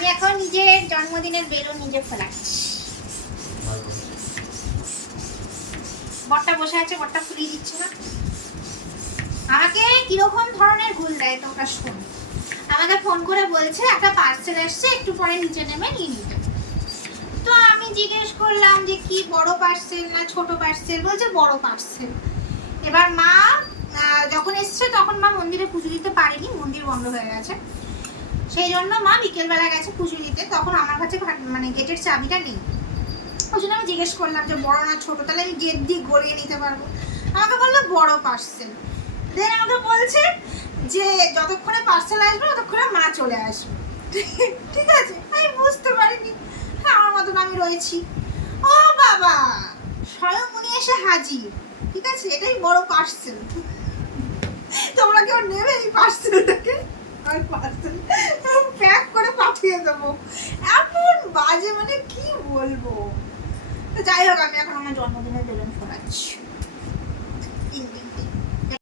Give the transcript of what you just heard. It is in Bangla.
আমি এখন নিজের জন্মদিনের বেলুন নিজে ফোলাচ্ছি। বরটা বসে আছে, বরটা ফুলিয়ে দিচ্ছে না। আমাকে কিরকম ধরনের ভুল দেয় তোমরা শোনো। আমাকে ফোন করে বলছে একটা পার্সেল আসছে, একটু পরে নিচে নেমে নিয়ে নিবে। তো আমি জিজ্ঞেস করলাম যে কি বড় পার্সেল না ছোট পার্সেল? বলছে বড় পার্সেল। এবার মা যখন এসছে তখন মা মন্দিরে পুজো দিতে পারেনি, মন্দির বন্ধ হয়ে গেছে, সেই জন্য মা বিকেলবেলা গেছে পুজো দিতে। তখন আমার কাছে মানে গেটের চাবিটা নেই, ওই জন্য আমি জিজ্ঞেস করলাম যে বড় না ছোট, তাহলে আমি গেট দিয়ে গড়িয়ে নিতে পারবো। আমাকে বললো বড় পার্সেল। দেন আমাকে বলছে যে যতক্ষণে পার্সেল আসবে ততক্ষণে মা চলে আসবে। ঠিক আছে, আমি বুঝতে পারিনি, আমার মতন আমি রয়েছি। ও বাবা, স্বয়ং উনি এসে হাজির। ঠিক আছে, এটাই বড় পার্সেল। তোমরা কেউ নেবে এই পার্সেলটাকে? আমি পার্সেল প্যাক করে পাঠিয়ে দেবো। এমন বাজে, মানে কি বলবো। তো যাই হোক, আমি এখন আমার জন্মদিনের বেলুন ফোলাচ্ছি।